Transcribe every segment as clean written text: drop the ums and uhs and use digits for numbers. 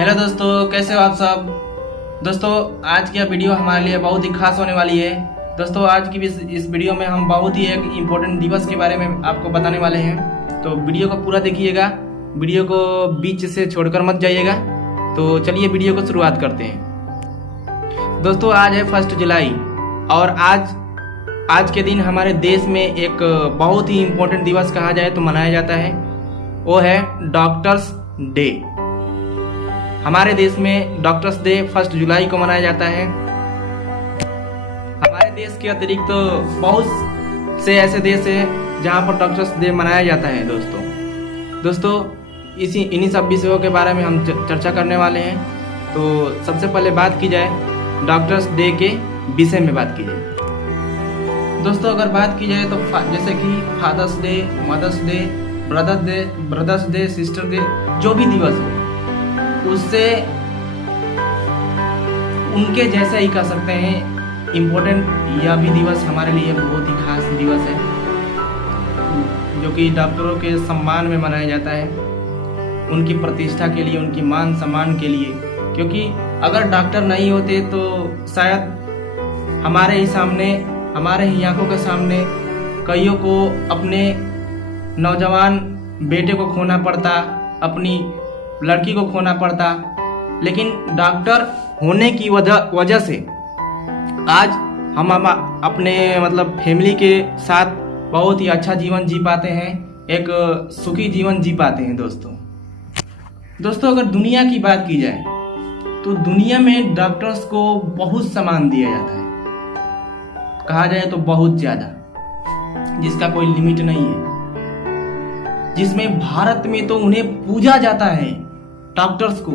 Hello दोस्तों, कैसे हो आप सब। दोस्तों आज की यह वीडियो हमारे लिए बहुत ही खास होने वाली है। दोस्तों आज की इस वीडियो में हम बहुत ही एक इम्पोर्टेंट दिवस के बारे में आपको बताने वाले हैं, तो वीडियो को पूरा देखिएगा, वीडियो को बीच से छोड़कर मत जाइएगा। तो चलिए वीडियो को शुरुआत करते हैं। दोस्तों आज है 1 जुलाई और आज के दिन हमारे देश में एक बहुत ही इम्पोर्टेंट दिवस कहा जाए तो मनाया जाता है, वो है डॉक्टर्स डे। हमारे देश में डॉक्टर्स डे 1 जुलाई को मनाया जाता है। हमारे देश के अतिरिक्त तो बहुत से ऐसे देश हैं जहां पर डॉक्टर्स डे मनाया जाता है। दोस्तों इन्हीं सब विषयों के बारे में हम चर्चा करने वाले हैं। तो सबसे पहले बात की जाए डॉक्टर्स डे के विषय में बात की जाए। दोस्तों अगर बात की जाए तो जैसे कि Father's Day, Mother's Day, Brothers Day, Sister Day, जो भी दिवस हो उससे उनके जैसे ही कह सकते हैं इम्पोर्टेंट। यह भी दिवस हमारे लिए बहुत ही खास दिवस है जो कि डॉक्टरों के सम्मान में मनाया जाता है, उनकी प्रतिष्ठा के लिए, उनकी मान सम्मान के लिए। क्योंकि अगर डॉक्टर नहीं होते तो शायद हमारे ही आंखों के सामने कईयों को अपने नौजवान बेटे को खोना पड़ता, अपनी लड़की को खोना पड़ता। लेकिन डॉक्टर होने की वजह से आज हम अपने फैमिली के साथ बहुत ही अच्छा जीवन जी पाते हैं, एक सुखी जीवन जी पाते हैं। दोस्तों अगर दुनिया की बात की जाए तो दुनिया में डॉक्टर्स को बहुत सम्मान दिया जाता है, कहा जाए तो बहुत ज्यादा, जिसका कोई लिमिट नहीं है। जिसमें भारत में तो उन्हें पूजा जाता है, डॉक्टर्स को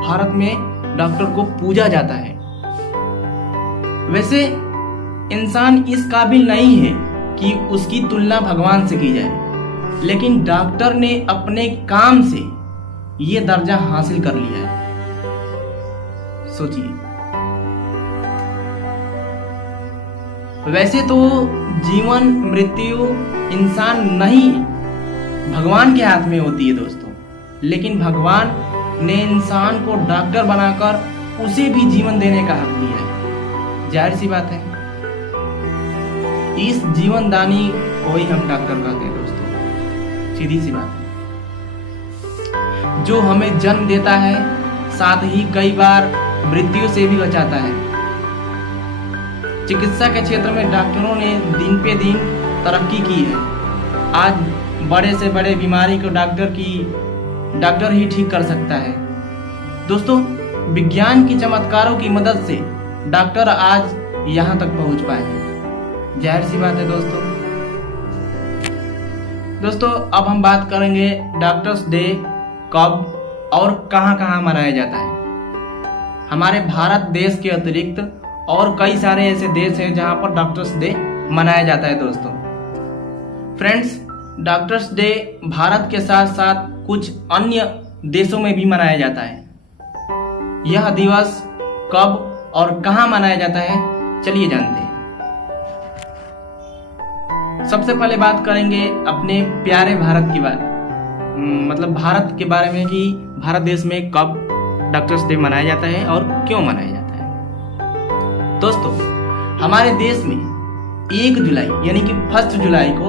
भारत में डॉक्टर को पूजा जाता है। वैसे इंसान इस काबिल नहीं है कि उसकी तुलना भगवान से की जाए, लेकिन डॉक्टर ने अपने काम से ये दर्जा हासिल कर लिया है। सोचिए, वैसे तो जीवन मृत्यु इंसान नहीं भगवान के हाथ में होती है दोस्तों, लेकिन भगवान ने इंसान को डॉक्टर बनाकर उसे भी जीवन देने का हक दिया है। जाहिर सी बात है, इस जीवनदानी को ही हम डॉक्टर कहते हैं दोस्तों, सीधी सी बात है। जो हमें जन्म देता है, साथ ही कई बार मृत्यु से भी बचाता है। चिकित्सा के क्षेत्र में डॉक्टरों ने दिन पे दिन तरक्की की है। आज बड़े से बड़े बीमारी को डॉक्टर ही ठीक कर सकता है। दोस्तों विज्ञान की चमत्कारों की मदद से डॉक्टर आज यहाँ तक पहुँच पाए हैं। जाहिर सी बात है दोस्तों अब हम बात करेंगे डॉक्टर्स डे कब और कहाँ मनाया जाता है। हमारे भारत देश के अतिरिक्त और कई सारे ऐसे देश हैं जहाँ पर डॉक्टर्स डे मनाया जाता है। दोस्तों फ्रेंड्स, डॉक्टर्स डे भारत के साथ साथ कुछ अन्य देशों में भी मनाया जाता है। यह दिवस कब और कहां मनाया जाता है, चलिए जानते हैं। सबसे पहले बात करेंगे अपने प्यारे भारत की भारत के बारे में कि भारत देश में कब डॉक्टर्स डे मनाया जाता है और क्यों मनाया जाता है। दोस्तों हमारे देश में 1 जुलाई यानी कि 1 जुलाई को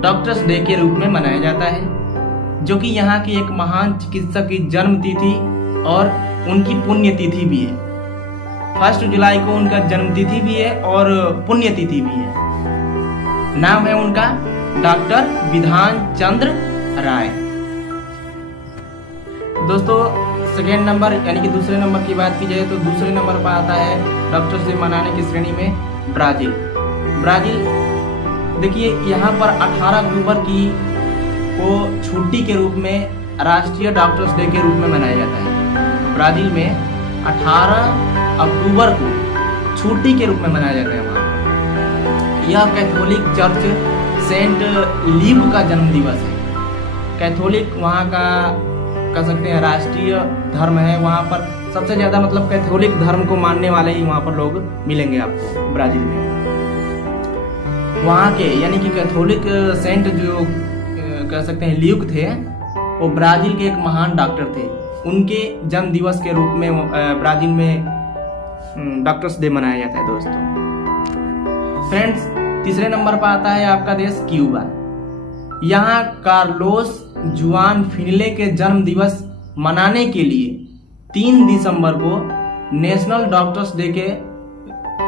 डॉक्टर्स डे के रूप में मनाया जाता है, जो कि यहाँ की एक महान चिकित्सक की जन्म तिथि और उनकी पुण्यतिथि भी है। 1 जुलाई को उनका जन्म तिथि भी है और पुण्यतिथि भी है। नाम है उनका डॉक्टर विधान चंद्र राय। दोस्तों सेकेंड नंबर यानी कि दूसरे नंबर की बात की जाए तो दूसरे नंबर पर आता है डॉक्टर्स डे मनाने की श्रेणी में ब्राजील। देखिए यहाँ पर 18 अक्टूबर को छुट्टी के रूप में राष्ट्रीय डॉक्टर्स डे के रूप में मनाया जाता है। ब्राजील में 18 अक्टूबर को छुट्टी के रूप में मनाया जाता है। वहाँ यह कैथोलिक चर्च सेंट लीव का जन्म दिवस है। कैथोलिक वहाँ का कह सकते हैं राष्ट्रीय धर्म है। वहाँ पर सबसे ज़्यादा कैथोलिक धर्म को मानने वाले ही वहाँ पर लोग मिलेंगे आपको ब्राजील में। वहाँ के यानी कि कैथोलिक सेंट जो कह सकते हैं ल्यूक थे, वो ब्राजील के एक महान डॉक्टर थे। उनके जन्म दिवस के रूप में ब्राजील में डॉक्टर्स डे मनाया जाता है दोस्तों। फ्रेंड्स, तीसरे नंबर पर आता है आपका देश क्यूबा। यहाँ कार्लोस जुआन फिनले के जन्म दिवस मनाने के लिए 3 दिसंबर को नेशनल डॉक्टर्स डे के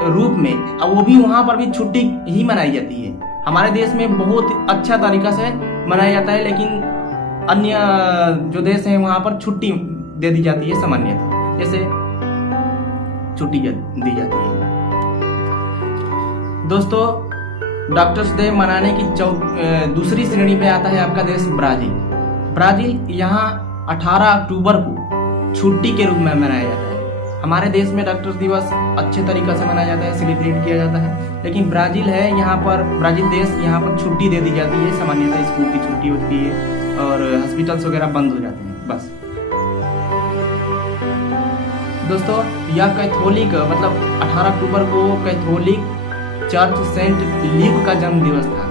रूप में, अब वो भी वहाँ पर भी छुट्टी ही मनाई जाती है। हमारे देश में बहुत अच्छा तरीका से मनाया जाता है, लेकिन अन्य जो देश हैं वहाँ पर छुट्टी दे दी जाती है सामान्यतः, जैसे छुट्टी दी जाती है। दोस्तों, डॉक्टर्स डे मनाने की दूसरी श्रेणी पे आता है आपका देश ब्राजील। ब्राजील यहाँ 18 अक्टूबर को छुट्टी के रूप में मनाया जाता है। हमारे देश में डॉक्टर्स दिवस अच्छे तरीके से मनाया जाता है, सेलिब्रेट किया जाता है, लेकिन ब्राजील है यहाँ पर, ब्राजील देश यहाँ पर छुट्टी दे दी जाती है सामान्यतः, स्कूल की छुट्टी होती है और हॉस्पिटल्स वगैरह बंद हो जाते हैं बस। दोस्तों, यह कैथोलिक मतलब 18 अक्टूबर को कैथोलिक चर्च सेंट लीव का जन्म दिवस था।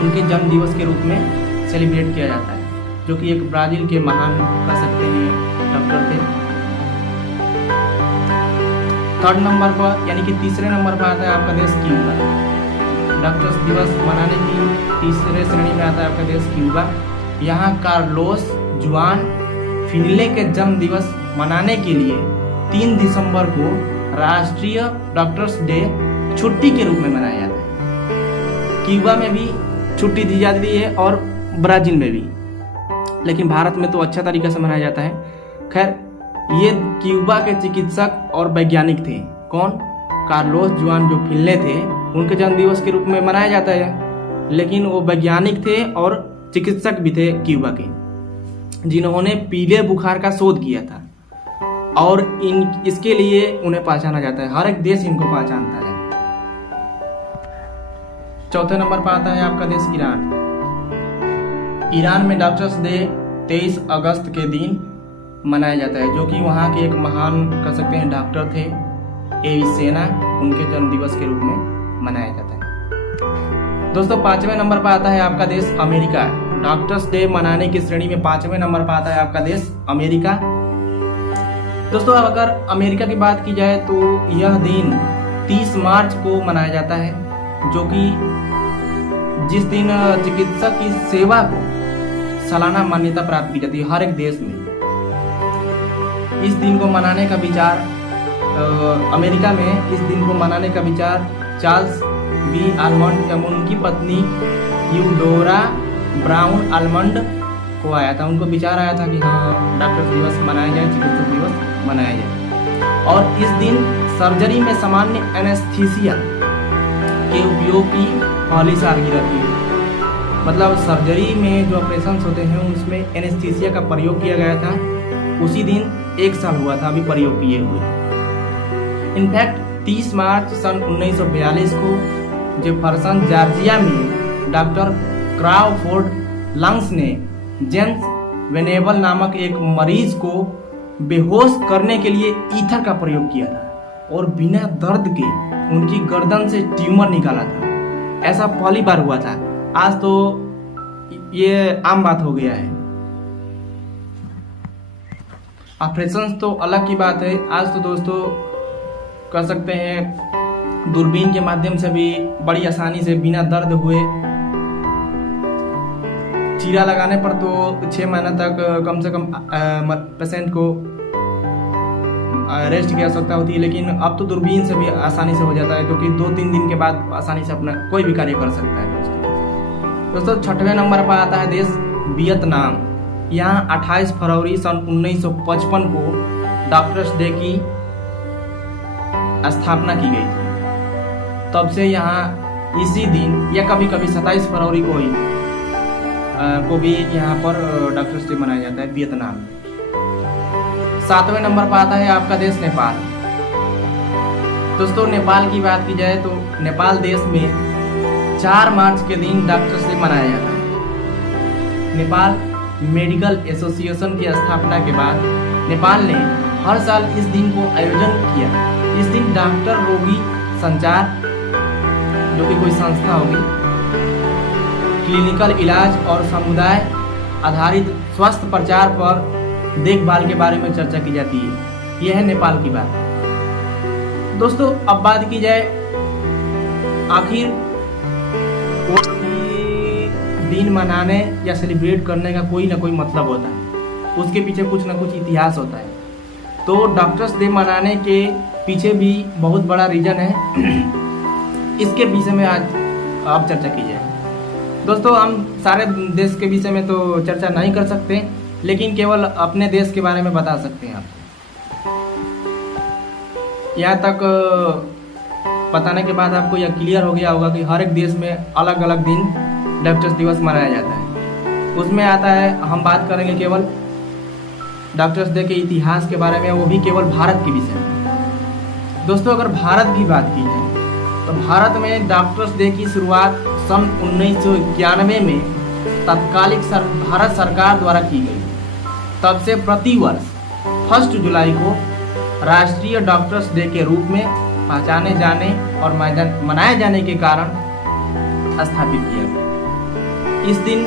उनके जन्म दिवस के रूप में सेलिब्रेट किया जाता है, जो कि एक ब्राजील के महान कह सकते हैं डॉक्टर थे। थर्ड नंबर पर यानी कि तीसरे नंबर पर आता है आपका देश क्यूबा। डॉक्टर्स दिवस मनाने की तीसरे श्रेणी में आता है आपका देश क्यूबा। यहाँ कार्लोस जुआन फिनले के जन्म दिवस मनाने के लिए 3 दिसंबर को राष्ट्रीय डॉक्टर्स डे छुट्टी के रूप में मनाया जाता है। क्यूबा में भी छुट्टी दी जाती है और ब्राजील में भी, लेकिन भारत में तो अच्छा तरीके से मनाया जाता है। खैर, ये क्यूबा के चिकित्सक और वैज्ञानिक थे। कौन? कार्लोस जुआन जो फिनले थे, उनके जन्म दिवस के रूप में मनाया जाता है, लेकिन वो वैज्ञानिक थे और चिकित्सक भी थे क्यूबा के, जिन्होंने पीले बुखार का शोध किया था, और इसके लिए उन्हें पहचाना जाता है। हर एक देश इनको पहचानता है। चौथे नंबर पर आता है आपका देश ईरान। ईरान में डॉक्टर्स डे 23 अगस्त के दिन मनाया जाता है, जो कि वहाँ के एक महान कह सकते हैं डॉक्टर थे एविसेना, उनके जन्म दिवस के रूप में मनाया जाता है। दोस्तों, 5वें नंबर पर आता है आपका देश अमेरिका। डॉक्टर्स डे मनाने की श्रेणी में 5वें नंबर पर आता है आपका देश अमेरिका। दोस्तों, अगर अमेरिका की बात की जाए तो यह दिन 30 मार्च को मनाया जाता है, जो कि जिस दिन चिकित्सक की सेवा को सालाना मान्यता प्राप्त की जाती है हर एक देश में। इस दिन को मनाने का विचार अमेरिका में इस दिन को मनाने का विचार चार्ल्स बी आलमंड एवं उनकी पत्नी यूडोरा ब्राउन आलमंड को आया था। उनको विचार आया था कि हाँ, डॉक्टर दिवस मनाया जाए, चिकित्सक दिवस मनाया जाए। और इस दिन सर्जरी में सामान्य एनेस्थीसिया के उपयोग की पहली सालगिरह थी। मतलब सर्जरी में जो ऑपरेशन होते हैं उसमें एनेस्थीसिया का प्रयोग किया गया था। उसी दिन 1 साल हुआ था अभी प्रयोग किए हुए। इनफैक्ट 30 मार्च सन 1942 को जेफरसन जॉर्जिया में डॉक्टर क्राउफोर्ड लंग्स ने जेम्स वेनेबल नामक एक मरीज को बेहोश करने के लिए ईथर का प्रयोग किया था और बिना दर्द के उनकी गर्दन से ट्यूमर निकाला था। ऐसा पहली बार हुआ था। आज तो ये आम बात हो गया है। ऑपरेशन तो अलग की बात है। आज तो दोस्तों कह सकते हैं दूरबीन के माध्यम से भी बड़ी आसानी से बिना दर्द हुए, चीरा लगाने पर तो 6 महीने तक कम से कम पेशेंट को रेस्ट की आवश्यकता होती है, लेकिन अब तो दूरबीन से भी आसानी से हो जाता है, क्योंकि 2-3 दिन के बाद आसानी से अपना कोई भी कार्य कर सकता है। दोस्तों 6वें नंबर पर आता है देश वियतनाम। यहाँ 28 फरवरी सन 1955 को डॉक्टर्स डे की स्थापना की गई थी। तब से यहाँ इसी दिन या कभी कभी 27 फरवरी को भी यहाँ पर डॉक्टर्स डे मनाया जाता है वियतनाम में। 7वें नंबर पर आता है आपका देश नेपाल। दोस्तों नेपाल की बात की जाए तो नेपाल देश में 4 मार्च के दिन डॉक्टर्स डे मनाया जाता है। नेपाल मेडिकल एसोसिएशन की स्थापना के बाद नेपाल ने हर साल इस दिन को आयोजन किया। इस दिन डॉक्टर रोगी संचार, जो कि कोई संस्था होगी, क्लिनिकल इलाज और समुदाय आधारित स्वास्थ्य प्रचार पर देखभाल के बारे में चर्चा की जाती है। यह है नेपाल की बात। दोस्तों अब बात की जाए, आखिर कोई दिन मनाने या सेलिब्रेट करने का कोई ना कोई मतलब होता है, उसके पीछे कुछ ना कुछ इतिहास होता है। तो डॉक्टर्स डे मनाने के पीछे भी बहुत बड़ा रीज़न है। इसके विषय में आज आप चर्चा की जाए। दोस्तों हम सारे देश के विषय में तो चर्चा नहीं कर सकते, लेकिन केवल अपने देश के बारे में बता सकते हैं आपको। यहाँ तक बताने के बाद आपको यह क्लियर हो गया होगा कि हर एक देश में अलग अलग दिन डॉक्टर्स दिवस मनाया जाता है। उसमें आता है, हम बात करेंगे केवल डॉक्टर्स डे के इतिहास के बारे में, वो भी केवल भारत के विषय में। दोस्तों अगर भारत की बात की जाए तो भारत में डॉक्टर्स डे की शुरुआत सन 1991 में तत्कालिक भारत सरकार द्वारा की गई। तब से प्रति वर्ष 1 जुलाई को राष्ट्रीय डॉक्टर्स डे के रूप में पहचाने जाने और मनाए जाने के कारण स्थापित किया गया। इस दिन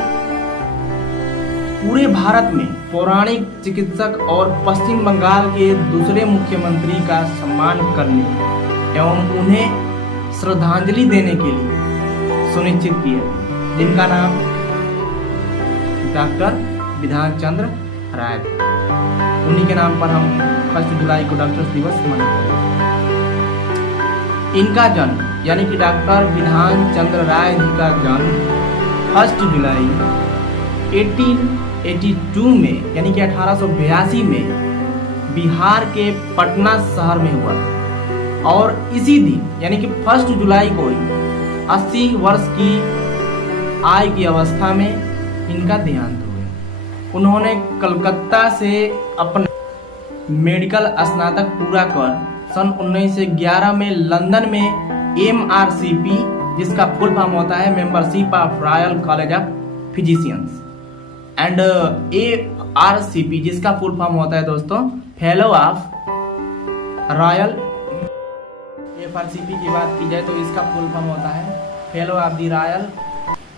पूरे भारत में पौराणिक चिकित्सक और पश्चिम बंगाल के दूसरे मुख्यमंत्री का सम्मान करने एवं उन्हें श्रद्धांजलि देने के लिए सुनिश्चित किया, जिनका नाम डॉक्टर विधान चंद्र राय। उन्हीं के नाम पर हम 1 जुलाई को डॉक्टर्स दिवस मनाते हैं। इनका जन्म यानी कि डॉक्टर विधान चंद्र राय जी का जन्म 1 जुलाई 1882 में यानी कि 1882 में बिहार के पटना शहर में हुआ था। और इसी दिन यानी कि 1 जुलाई को ही 80 वर्ष की आयु की अवस्था में इनका देहांत हो गया। उन्होंने कलकत्ता से अपना मेडिकल स्नातक पूरा कर सन 1911 में लंदन में MRCP, जिसका फुल फॉर्म होता है membership of royal college of physicians, and ARCP, जिसका फुल फॉर्म होता है दोस्तों फेलो ऑफ रॉयल। FRCP की बात की जाए तो इसका फुल फॉर्म होता है fellow of the royal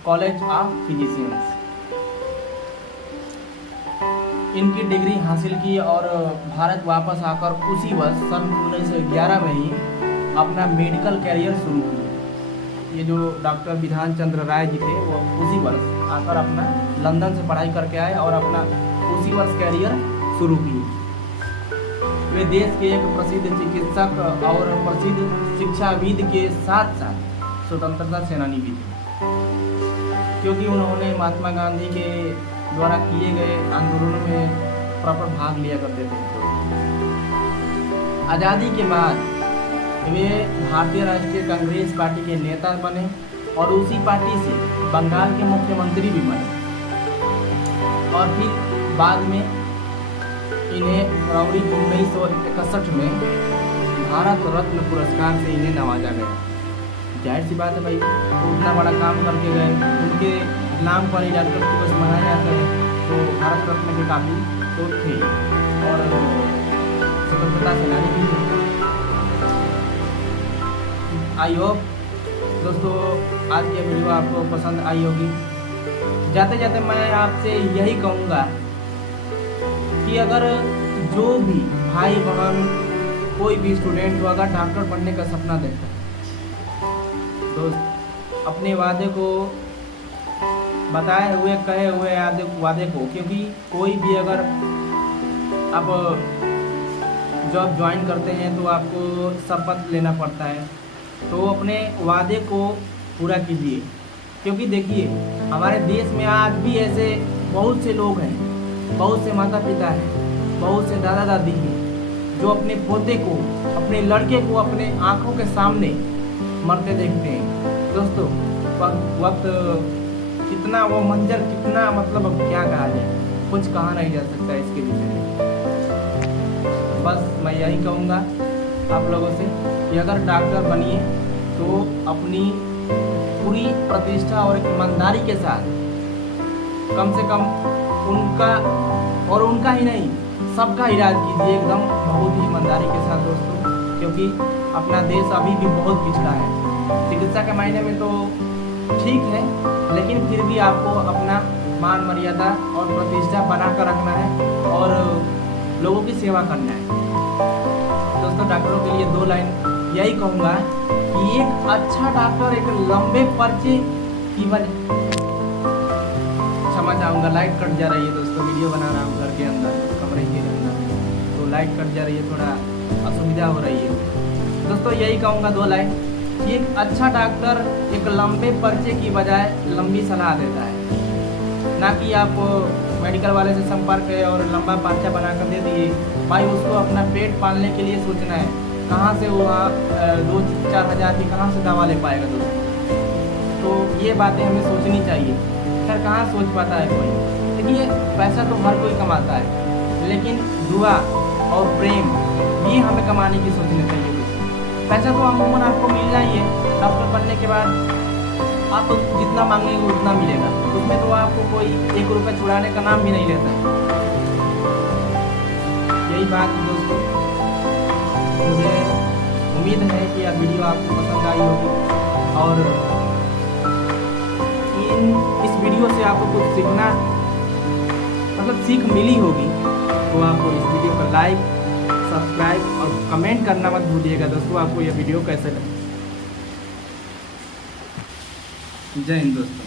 college of physicians. इनकी डिग्री हासिल की और भारत वापस आकर उसी वर्ष सन 1911 में ही अपना मेडिकल कैरियर शुरू किया। ये जो डॉक्टर विधान चंद्र राय जी थे वो उसी वर्ष आकर अपना लंदन से पढ़ाई करके आए और अपना उसी वर्ष कैरियर शुरू किए। वे देश के एक प्रसिद्ध चिकित्सक और प्रसिद्ध शिक्षाविद के साथ साथ स्वतंत्रता सेनानी भी थे, क्योंकि उन्होंने महात्मा गांधी के द्वारा किए गए आंदोलनों में प्रॉपर भाग लिया करते थे। आज़ादी के बाद वे भारतीय राष्ट्रीय कांग्रेस पार्टी के नेता बने और उसी पार्टी से बंगाल के मुख्यमंत्री भी बने। और फिर बाद में इन्हें फरवरी 1961 में भारत रत्न पुरस्कार से इन्हें नवाजा गया। जाहिर सी बात है भाई, उतना बड़ा काम करके गए, उनके नाम पर ही डॉक्टर दिवस मनाया जाता है, तो भारत रत्न के काबिल तो थे और स्वतंत्रता सेनानी भी थे। आई होप दोस्तों आज की वीडियो आपको पसंद आई होगी। जाते जाते मैं आपसे यही कहूँगा कि अगर जो भी भाई बहन कोई भी स्टूडेंट हो अगर डॉक्टर बनने का सपना देखता है, दोस्त अपने वादे को बताए हुए कहे हुए वादे को, क्योंकि कोई भी अगर आप जॉब ज्वाइन करते हैं तो आपको शपथ लेना पड़ता है, तो अपने वादे को पूरा कीजिए। क्योंकि देखिए हमारे देश में आज भी ऐसे बहुत से लोग हैं, बहुत से माता पिता हैं, बहुत से दादा दादी हैं जो अपने पोते को, अपने लड़के को अपने आंखों के सामने मरते देखते हैं। दोस्तों वक्त कितना, वो मंजर कितना, मतलब अब क्या कहा जाए, कुछ कहा नहीं जा सकता इसके विषय में। बस मैं यही कहूँगा आप लोगों से कि अगर डॉक्टर बनिए तो अपनी पूरी प्रतिष्ठा और ईमानदारी के साथ कम से कम उनका ही नहीं सबका इलाज कीजिए एकदम बहुत ही ईमानदारी के साथ दोस्तों, क्योंकि अपना देश अभी भी बहुत पिछड़ा है। चिकित्सा के मायने में तो ठीक है, लेकिन फिर भी आपको अपना मान मर्यादा और प्रतिष्ठा बनाकर रखना है और लोगों की सेवा करना है। दोस्तों डॉक्टरों के लिए 2 लाइन यही कहूँगा कि एक अच्छा डॉक्टर एक लंबे पर्चे की वजह, क्षमा चाहूँगा लाइट कट जा रही है दोस्तों, वीडियो बना रहा हूँ घर के अंदर, कमरे के अंदर, तो लाइट कट जा रही है, थोड़ा असुविधा हो रही है। दोस्तों यही कहूँगा 2 लाइन कि एक अच्छा डॉक्टर एक लंबे पर्चे की बजाय लंबी सलाह देता है, ना कि आप मेडिकल वाले से संपर्क है और लंबा पर्चा बना कर दे दिए। भाई उसको अपना पेट पालने के लिए सोचना है, कहाँ से वो 2-4 हज़ार की कहाँ से दवा ले पाएगा दोस्तों। तो ये बातें हमें सोचनी चाहिए। खैर कहाँ सोच पाता है कोई। देखिए पैसा तो हर कोई कमाता है, लेकिन दुआ और प्रेम ये हमें कमाने की सोचनी चाहिए दोस्तों। पैसा तो अमूमन आपको मिलना ही है, डॉक्टर बनने के बाद आप तो जितना मांगेंगे उतना मिलेगा, उसमें तो आपको कोई 1 रुपये छुड़ाने का नाम भी नहीं लेता। यही बात है दोस्तों, मुझे उम्मीद है कि यह वीडियो आपको पसंद आई होगी और इस वीडियो से आपको कुछ सीखना मतलब सीख मिली होगी, तो आपको इस वीडियो को लाइक, सब्सक्राइब और कमेंट करना मत भूलिएगा दोस्तों। आपको यह वीडियो कैसे लगा। जय हिंद दोस्तों।